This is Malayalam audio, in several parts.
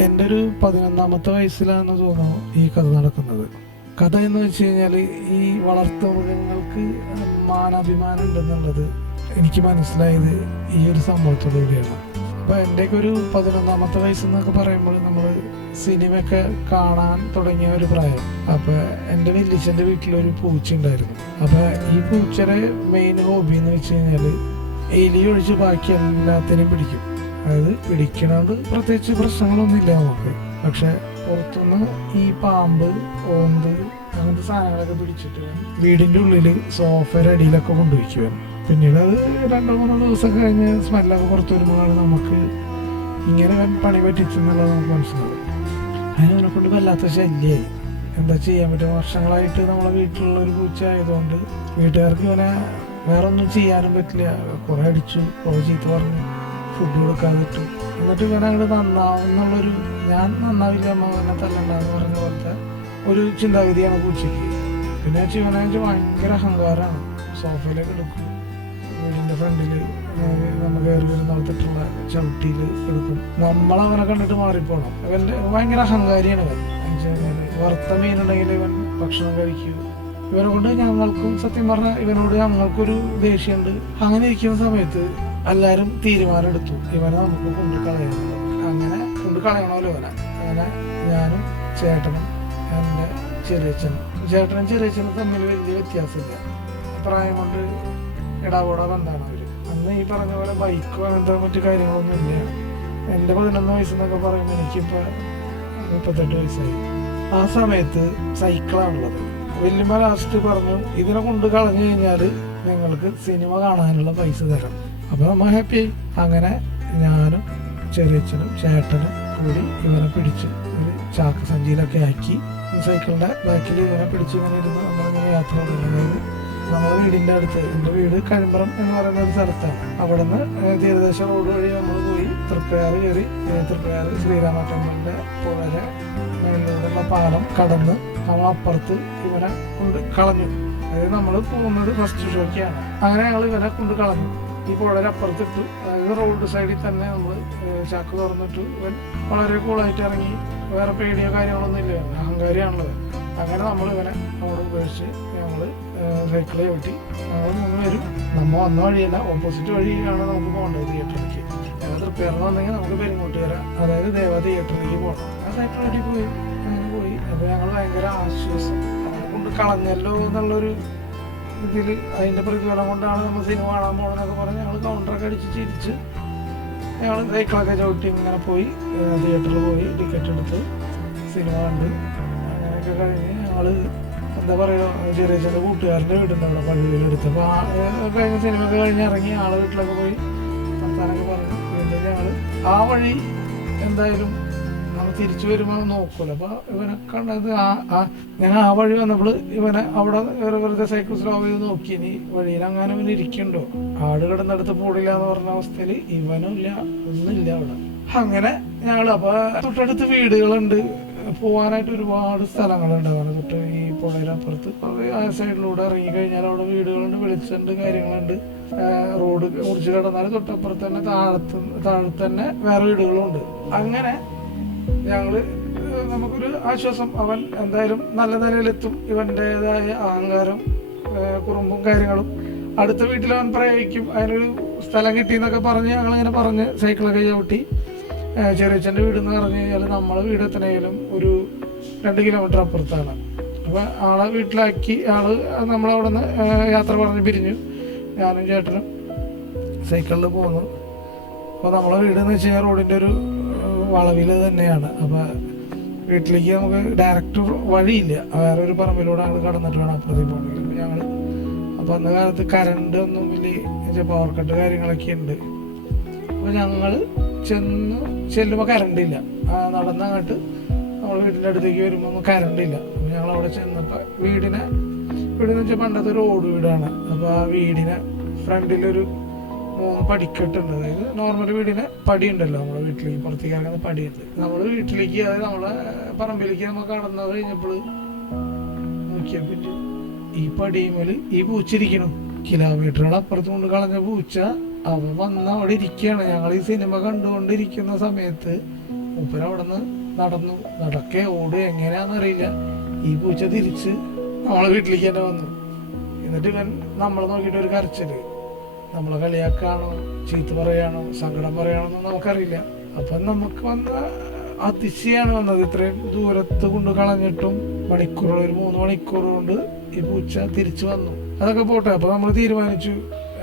എന്റെ ഒരു പതിനൊന്നാമത്തെ വയസ്സിലാണെന്ന് തോന്നുന്നു ഈ കഥ നടക്കുന്നത്. കഥ എന്ന് വെച്ച് കഴിഞ്ഞാൽ ഈ വളർത്തു മൃഗങ്ങൾക്ക് മാനാഭിമാനം ഉണ്ടെന്നുള്ളത് എനിക്ക് മനസ്സിലായത് ഈ ഒരു സംഭവത്തിലൂടെയാണ് അപ്പോൾ എന്റെയൊക്കെ ഒരു പതിനൊന്നാമത്തെ വയസ്സെന്നൊക്കെ പറയുമ്പോൾ നമ്മൾ സിനിമയൊക്കെ കാണാൻ തുടങ്ങിയ ഒരു പ്രായം. അപ്പോൾ എന്റെ വല്യച്ഛന്റെ വീട്ടിലൊരു പൂച്ച ഉണ്ടായിരുന്നു അപ്പോൾ ഈ പൂച്ചയുടെ മെയിൻ ഹോബി എന്ന് വെച്ച് കഴിഞ്ഞാൽ എലി ഒഴിച്ച് ബാക്കി എല്ലാത്തിനെയും പിടിക്കും. അതായത് പിടിക്കണത് പ്രത്യേകിച്ച് പ്രശ്നങ്ങളൊന്നുമില്ല നമുക്ക്. പക്ഷെ പുറത്തുനിന്ന് ഈ പാമ്പ് ഓന്ത് അങ്ങനത്തെ സാധനങ്ങളൊക്കെ പിടിച്ചിട്ട് വീടിന്റെ ഉള്ളിൽ സോഫയുടെ അടിയിലൊക്കെ കൊണ്ടുവയ്ക്കുവാൻ പിന്നീട് അത് രണ്ടോ മൂന്നോ ദിവസം കഴിഞ്ഞ് സ്മെല്ലൊക്കെ പുറത്തു വരുമ്പോഴാണ് നമുക്ക് ഇങ്ങനെ പണി പറ്റിച്ചെന്നുള്ളത് നമുക്ക് മനസ്സിലാവും അതിനെ കൊണ്ട് വല്ലാത്ത ശല്യമായി എന്താ ചെയ്യാൻ പറ്റും വർഷങ്ങളായിട്ട് നമ്മളെ വീട്ടിലുള്ള ഒരു പൂച്ച ആയതുകൊണ്ട് വീട്ടുകാർക്ക് ഇവനെ വേറെ ഒന്നും ചെയ്യാനും പറ്റില്ല. കുറെ അടിച്ചു കുറെ ചീത്ത പറഞ്ഞു. ഫുഡ് കൊടുക്കാൻ പറ്റും. എന്നിട്ട് ഇവനെ അങ്ങോട്ട് നന്നാവും എന്നുള്ളൊരു ഞാൻ നന്നാവില്ല അമ്മ എന്നെ തല്ലണ്ടെന്ന് പറഞ്ഞ പോലത്തെ ഒരു ചിന്താഗതിയാണ് പൂച്ചയ്ക്ക്. പിന്നെ ചിവനാഴ്ച ഭയങ്കര അഹങ്കാരമാണ്. സോഫയിലേക്ക് എടുക്കും. വീടിന്റെ ഫ്രണ്ടിൽ നമ്മൾ കയറി വരുന്നിടത്തിട്ടുള്ള ചവിട്ടിയിൽ എടുക്കും. നമ്മളവനെ കണ്ടിട്ട് മാറിപ്പോണം. ഇവന്റെ ഭയങ്കര അഹങ്കാരിയാണ് ഇവൻ. വറുത്ത മീനുണ്ടെങ്കിൽ ഇവൻ ഭക്ഷണം കഴിക്കും. ഇവനെ കൊണ്ട് ഞങ്ങൾക്കും സത്യം പറഞ്ഞാൽ ഇവനോട് ഞങ്ങൾക്കൊരു ദേഷ്യമുണ്ട്. അങ്ങനെ ഇരിക്കുന്ന സമയത്ത് എല്ലാവരും തീരുമാനമെടുത്തു. ഇവനെ നമുക്ക് കൊണ്ട് കളയണം അങ്ങനെ കൊണ്ട് കളയണമല്ലോ ഇവനെ. അങ്ങനെ ഞാനും ചേട്ടനും എന്റെ ചെറിയച്ഛനും. ചേട്ടനും ചെറിയച്ഛനും തമ്മിൽ വലിയ വ്യത്യാസമില്ല. പ്രായം കൊണ്ട് ഇടാകൂടാ ബന്ധമാണ് അവർ. അന്ന് ഈ പറഞ്ഞ പോലെ ബൈക്കോ അങ്ങനത്തെ മറ്റു കാര്യങ്ങളൊന്നും ഇല്ല. എന്റെ പതിനൊന്ന് വയസ്സെന്നൊക്കെ പറയുമ്പോൾ എനിക്കിപ്പോൾ മുപ്പത്തെട്ട് വയസ്സായി. ആ സമയത്ത് സൈക്കിളാണുള്ളത് വലിയ ലാസ്റ്റ് പറഞ്ഞു ഇതിനെ കൊണ്ട് കളഞ്ഞു കഴിഞ്ഞാൽ നിങ്ങൾക്ക് സിനിമ കാണാനുള്ള പൈസ തരാം. അപ്പോൾ നമ്മൾ ഹാപ്പി അങ്ങനെ ഞാനും ചെറിയച്ഛനും ചേട്ടനും കൂടി ഇവനെ പിടിച്ച് ഒരു ചാക്ക് സഞ്ചിയിലൊക്കെ ആക്കി. സൈക്കിളിന്റെ ബാക്കിൽ ഇവനെ പിടിച്ച് ഇങ്ങനെ ഇരുന്ന് നമ്മളിങ്ങനെ യാത്ര തുടങ്ങിയത് നമ്മുടെ വീടിന്റെ അടുത്ത് എന്റെ വീട് കഴിമ്പറം എന്ന് പറയുന്ന ഒരു സ്ഥലത്താണ്. അവിടെ നിന്ന് തീരദേശ റോഡ് വഴി നമ്മൾ പോയി തൃപ്പയാറ് കയറി തൃപ്പയാർ ശ്രീരാമ ടെമ്പിളിന്റെ പുഴരെ മേളിലൂടെയുള്ള പാലം കടന്ന് നമ്മൾ അപ്പുറത്ത് ഇവനെ കൊണ്ട് കളഞ്ഞു. അതായത് നമ്മൾ പോകുന്നത് ഫസ്റ്റ് ഷോക്കാണ് അങ്ങനെ ഞങ്ങൾ ഇവനെ കൊണ്ട് കളഞ്ഞു. ഈ പുഴയുടെ അപ്പുറത്തിട്ട് അതായത് റോഡ് സൈഡിൽ തന്നെ നമ്മൾ ചാക്ക് തുറന്നിട്ട് വളരെ കൂളായിട്ട് ഇറങ്ങി. വേറെ പേടിയോ കാര്യങ്ങളൊന്നും ഇല്ല. അഹങ്കാരിയാണുള്ളത്. അങ്ങനെ നമ്മൾ ഇവനെ അവിടെ ഉപേക്ഷിച്ച് ഞങ്ങൾ സൈക്കിളെ വെട്ടി. ഞങ്ങൾ മൂന്ന് പേരും നമ്മ വന്ന വഴിയല്ല ഓപ്പോസിറ്റ് വഴിയാണ് നമുക്ക് പോകേണ്ടത് തിയേറ്ററിലേക്ക് ഞങ്ങൾ തൃപ്പേറിന് വന്നെങ്കിൽ നമുക്ക് പെരുങ്ങോട്ട് വരാം. അതായത് ദേവ തിയേറ്ററിലേക്ക് പോകണം ആ സൈക്കിൾ വഴി പോയി. അങ്ങനെ പോയി. അപ്പോൾ ഞങ്ങൾ ഭയങ്കര ആശ്വാസം. കൊണ്ട് കളഞ്ഞല്ലോ എന്നുള്ളൊരു ഇതിൽ അതിന്റെ പ്രതിഫലം കൊണ്ടാണ് നമ്മൾ സിനിമ കാണാൻ പോകണമെന്നൊക്കെ പറഞ്ഞ് ഞങ്ങൾ കൗണ്ടറൊക്കെ അടിച്ച് ചിരിച്ച് ഞങ്ങൾ സൈക്കിളൊക്കെ ചവിട്ടി ഇങ്ങനെ പോയി തിയേറ്ററിൽ പോയി ടിക്കറ്റ് എടുത്ത് സിനിമ കണ്ട്. അങ്ങനെയൊക്കെ കഴിഞ്ഞ് ഞങ്ങൾ എന്താ പറയുക ചെറിയ ചെറിയ കൂട്ടുകാരന്റെ വീടുണ്ട് അവിടെ പള്ളിയിലെടുത്ത് അപ്പോൾ ആ കഴിഞ്ഞ സിനിമയൊക്കെ കഴിഞ്ഞ് ഇറങ്ങി ആളെ വീട്ടിലൊക്കെ പോയി വർത്താനൊക്കെ പറഞ്ഞു. വീണ്ടും ഞങ്ങൾ ആ വഴി എന്തായാലും നമ്മൾ തിരിച്ചു വരുമ്പോൾ നോക്കൂല. അപ്പൊ ഇവനെ കണ്ടത് ആ ഞാൻ ആ വഴി വന്നപ്പോൾ ഇവനെ അവിടെ വേറെ വെറുതെ സൈക്കിൾ സ്ലോ ചെയ്ത് നോക്കി. ഇനി വഴിയിൽ അങ്ങനെ ഇവന് ഇരിക്കണ്ടോ? ആട് കിടന്നെടുത്ത് പോടില്ല എന്ന് പറഞ്ഞ അവസ്ഥയിൽ ഇവനും ഇല്ല ഒന്നുമില്ല അവിടെ. അങ്ങനെ ഞങ്ങൾ അപ്പൊ തൊട്ടടുത്ത് വീടുകളുണ്ട്. പോവാനായിട്ട് ഒരുപാട് സ്ഥലങ്ങളുണ്ട്. അങ്ങനെ തൊട്ട് ഈ പുഴയുടെ അപ്പുറത്ത്. ആ സൈഡിലൂടെ ഇറങ്ങി കഴിഞ്ഞാൽ അവിടെ വീടുകളുണ്ട് വെളിച്ചുണ്ട് കാര്യങ്ങളുണ്ട്. റോഡ് മുറിച്ച് കിടന്നാൽ തൊട്ടപ്പുറത്ത് തന്നെ താഴത്ത് താഴത്ത് തന്നെ വേറെ വീടുകളുണ്ട്. അങ്ങനെ ഞങ്ങൾ നമുക്കൊരു ആശ്വാസം. അവൻ എന്തായാലും നല്ല നിലയിലെത്തും. ഇവന്റെതായ അഹങ്കാരം കുറുമ്പും കാര്യങ്ങളും. അടുത്ത വീട്ടിൽ അവൻ പ്രയോഗിക്കും. അതിനൊരു സ്ഥലം കിട്ടി എന്നൊക്കെ പറഞ്ഞ് ഞങ്ങളിങ്ങനെ പറഞ്ഞ് സൈക്കിളൊക്കെ ചവിട്ടി. ചെറിയച്ഛന്റെ വീട് എന്ന് പറഞ്ഞു കഴിഞ്ഞാൽ നമ്മളെ വീട് എത്തണേലും ഒരു രണ്ട് കിലോമീറ്റർ അപ്പുറത്താണ്. അപ്പോൾ ആളെ വീട്ടിലാക്കി ആൾ നമ്മളവിടെ നിന്ന് യാത്ര പറഞ്ഞ് പിരിഞ്ഞു. ഞാനും ചേട്ടനും സൈക്കിളിൽ പോകുന്നു അപ്പോൾ നമ്മളെ വീട് എന്ന് വെച്ച് കഴിഞ്ഞാൽ റോഡിന്റെ ഒരു വളവിൽ തന്നെയാണ്. അപ്പോൾ വീട്ടിലേക്ക് നമുക്ക് ഡയറക്റ്റ് വഴിയില്ല. വേറൊരു ഒരു പറമ്പിലൂടെ ഞങ്ങൾ കടന്നിട്ട് വേണം അപ്പുറത്തേക്ക് പോകണമെങ്കിൽ ഞങ്ങൾ അപ്പോൾ അന്ന് കാലത്ത് കറണ്ട് ഒന്നും വലിയ പവർ കട്ട് കാര്യങ്ങളൊക്കെ ഉണ്ട്. അപ്പോൾ ഞങ്ങൾ ചെന്ന് ചെല്ലുമ്പോൾ കറണ്ട് ഇല്ല. ആ, നടന്നങ്ങോട്ട് നമ്മൾ വീടിന്റെ അടുത്തേക്ക് വരുമ്പോൾ കറണ്ട് ഇല്ല. അപ്പോൾ ഞങ്ങൾ അവിടെ ചെന്നപ്പോൾ വീടിനെ വീടെന്ന് വെച്ചാൽ പണ്ടത്തെ ഒരു വീടാണ്. അപ്പോൾ ആ വീടിനെ ഫ്രണ്ടിലൊരു മൂന്ന് പടിക്കെട്ടുണ്ട് അതായത് നോർമൽ വീടിന് പടിയുണ്ടല്ലോ നമ്മുടെ വീട്ടിലേക്ക് പുറത്തേക്ക് ഇറങ്ങുന്ന പടിയുണ്ട്. നമ്മൾ വീട്ടിലേക്ക് അതായത് നമ്മളെ പറമ്പിലേക്ക് നമ്മൾ കടന്നു കഴിഞ്ഞപ്പോൾ നോക്കിയാൽ പറ്റും ഈ പടിയുമേൽ ഈ പൂച്ചിരിക്കണം. കിലോമീറ്ററുകൾ അപ്പുറത്ത് കൊണ്ട് കളഞ്ഞ പൂച്ച അവ വന്ന് അവിടെ ഇരിക്കുകയാണ്. ഞങ്ങൾ ഈ സിനിമ കണ്ടുകൊണ്ടിരിക്കുന്ന സമയത്ത് മൂപ്പര് അവിടെ നിന്ന് നടന്നു. നടക്കേ ഓട് എങ്ങനെയാണെന്നറിയില്ല ഈ പൂച്ച തിരിച്ച് നമ്മളെ വീട്ടിലേക്ക് തന്നെ വന്നു. എന്നിട്ട് ഇവൻ നമ്മളെ നോക്കിയിട്ട് ഒരു കരച്ചിൽ. നമ്മളെ കളിയാക്കാണോ ചീത്ത പറയാണോ സങ്കടം പറയാണോ നമുക്കറിയില്ല. അപ്പൊ നമുക്ക് വന്ന അതിശയാണ് വന്നത്. ഇത്രയും ദൂരത്ത് കൊണ്ട് കളഞ്ഞിട്ടും മണിക്കൂറുകൾ ഒരു മൂന്ന് മണിക്കൂർ കൊണ്ട് ഈ പൂച്ച തിരിച്ചു വന്നു. അതൊക്കെ പോട്ടെ അപ്പൊ നമ്മൾ തീരുമാനിച്ചു.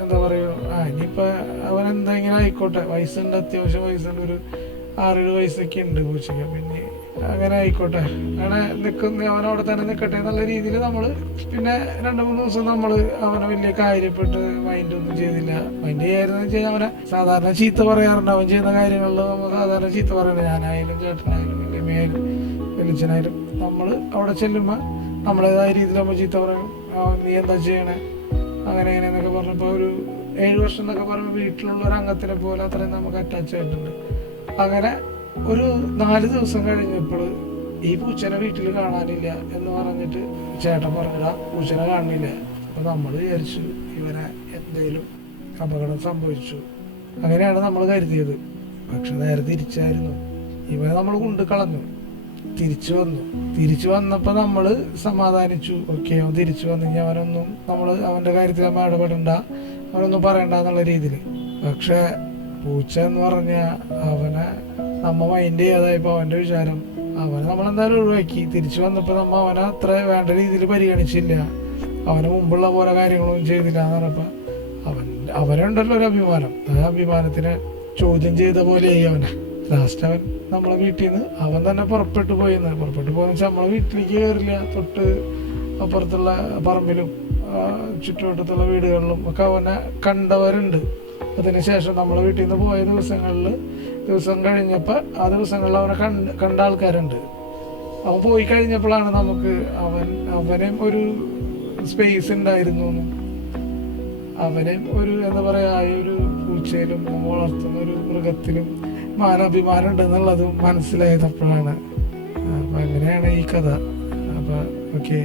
എന്താ പറയുക ആ ഇനിയിപ്പോ അവൻ എന്താ ഇങ്ങനെ ആയിക്കോട്ടെ. വയസ്സുണ്ട് അത്യാവശ്യം വയസ്സുണ്ട് ഒരു ആറേഴ് വയസ്സൊക്കെ ഉണ്ട് പൂച്ചയ്ക്ക്. പിന്നെ അങ്ങനെ ആയിക്കോട്ടെ. അങ്ങനെ നിൽക്കുന്ന അവൻ അവിടെ തന്നെ നിൽക്കട്ടെ എന്നുള്ള രീതിയിൽ നമ്മൾ പിന്നെ രണ്ട് മൂന്ന് ദിവസം നമ്മൾ അവനെ വലിയ കാര്യപ്പെട്ട് മൈൻഡ് ഒന്നും ചെയ്തില്ല മൈൻഡ് ചെയ്യായിരുന്നു വെച്ച് കഴിഞ്ഞാൽ അവനെ സാധാരണ ചീത്ത പറയാറുണ്ട്. അവൻ ചെയ്യുന്ന കാര്യങ്ങളിൽ നമ്മൾ സാധാരണ ചീത്ത പറയുന്നത് ഞാനായാലും ചേട്ടനായാലും വലിയമ്മയായാലും വെളിച്ചനായാലും നമ്മൾ അവിടെ ചെല്ലുമ്പോൾ നമ്മളേതായ രീതിയിൽ നമ്മൾ ചീത്ത പറയും. നീ എന്താ ചെയ്യണേ? അങ്ങനെ അങ്ങനെ എന്നൊക്കെ പറഞ്ഞപ്പോൾ ഒരു ഏഴ് വർഷം എന്നൊക്കെ പറയുമ്പോൾ വീട്ടിലുള്ള ഒരു അംഗത്തിനെ പോലെ അത്രയും നമുക്ക് അറ്റാച്ച് ആയിട്ടുണ്ട്. അങ്ങനെ ഒരു നാല് ദിവസം കഴിഞ്ഞപ്പോൾ ഈ പൂച്ചനെ വീട്ടിൽ കാണാനില്ല എന്ന് പറഞ്ഞിട്ട് ചേട്ടൻ പറഞ്ഞിടാ പൂച്ചനെ കാണുന്നില്ല അപ്പൊ നമ്മൾ വിചാരിച്ചു ഇവനെ എന്തെങ്കിലും അപകടം സംഭവിച്ചു. അങ്ങനെയാണ് നമ്മൾ കരുതിയത്. പക്ഷെ നേരെ തിരിച്ചായിരുന്നു. ഇവനെ നമ്മൾ കൊണ്ട് കളഞ്ഞു. തിരിച്ചു വന്നു. തിരിച്ചു വന്നപ്പോൾ നമ്മൾ സമാധാനിച്ചു. ഓക്കെ അവൻ തിരിച്ചു വന്നു കഴിഞ്ഞാൽ അവനൊന്നും നമ്മൾ അവന്റെ കാര്യത്തിൽ നമ്മൾ ഇടപെടണ്ട. അവനൊന്നും പറയണ്ട എന്നുള്ള രീതിയിൽ. പക്ഷേ പൂച്ച എന്ന് പറഞ്ഞ അവനെ നമ്മ മൈൻഡ് ചെയ്യാതായപ്പോ അവന്റെ വിചാരം അവനെ നമ്മൾ എന്തായാലും ഒഴിവാക്കി. തിരിച്ചു വന്നപ്പോ നമ്മ അവനെ അത്ര വേണ്ട രീതിയിൽ പരിഗണിച്ചില്ല. അവന് മുമ്പുള്ള പോലെ കാര്യങ്ങളൊന്നും ചെയ്തില്ല എന്ന് പറഞ്ഞപ്പോ അവൻ അവനുണ്ടല്ലോ ഒരു അഭിമാനം. ആ അഭിമാനത്തിനെ ചോദ്യം ചെയ്ത പോലെയായി അവനെ ലാസ്റ്റ് അവൻ നമ്മളെ വീട്ടിൽ നിന്ന് അവൻ തന്നെ പുറപ്പെട്ടു പോയിന്ന്. പുറപ്പെട്ടു പോയെന്ന് വെച്ചാൽ നമ്മളെ വീട്ടിലേക്ക് കയറില്ല തൊട്ട് അപ്പുറത്തുള്ള പറമ്പിലും ചുറ്റുവട്ടത്തുള്ള വീടുകളിലും ഒക്കെ അവനെ കണ്ടവരുണ്ട്. അതിനുശേഷം നമ്മൾ വീട്ടിൽ നിന്ന് പോയ ദിവസങ്ങളിൽ ദിവസം കഴിഞ്ഞപ്പോൾ ആ ദിവസങ്ങളിൽ അവനെ കണ്ട് കണ്ട ആൾക്കാരുണ്ട്. അവൻ പോയി കഴിഞ്ഞപ്പോഴാണ് നമുക്ക് അവൻ അവനും ഒരു സ്പേസ് ഉണ്ടായിരുന്നു. അവനും ഒരു എന്താ പറയുക ആ ഒരു പൂച്ചയിലും വളർത്തുന്ന ഒരു മൃഗത്തിലും മാനാഭിമാനം ഉണ്ടെന്നുള്ളതും മനസ്സിലായത് അപ്പോഴാണ് അപ്പൊ അങ്ങനെയാണ് ഈ കഥ. അപ്പം ഓക്കെ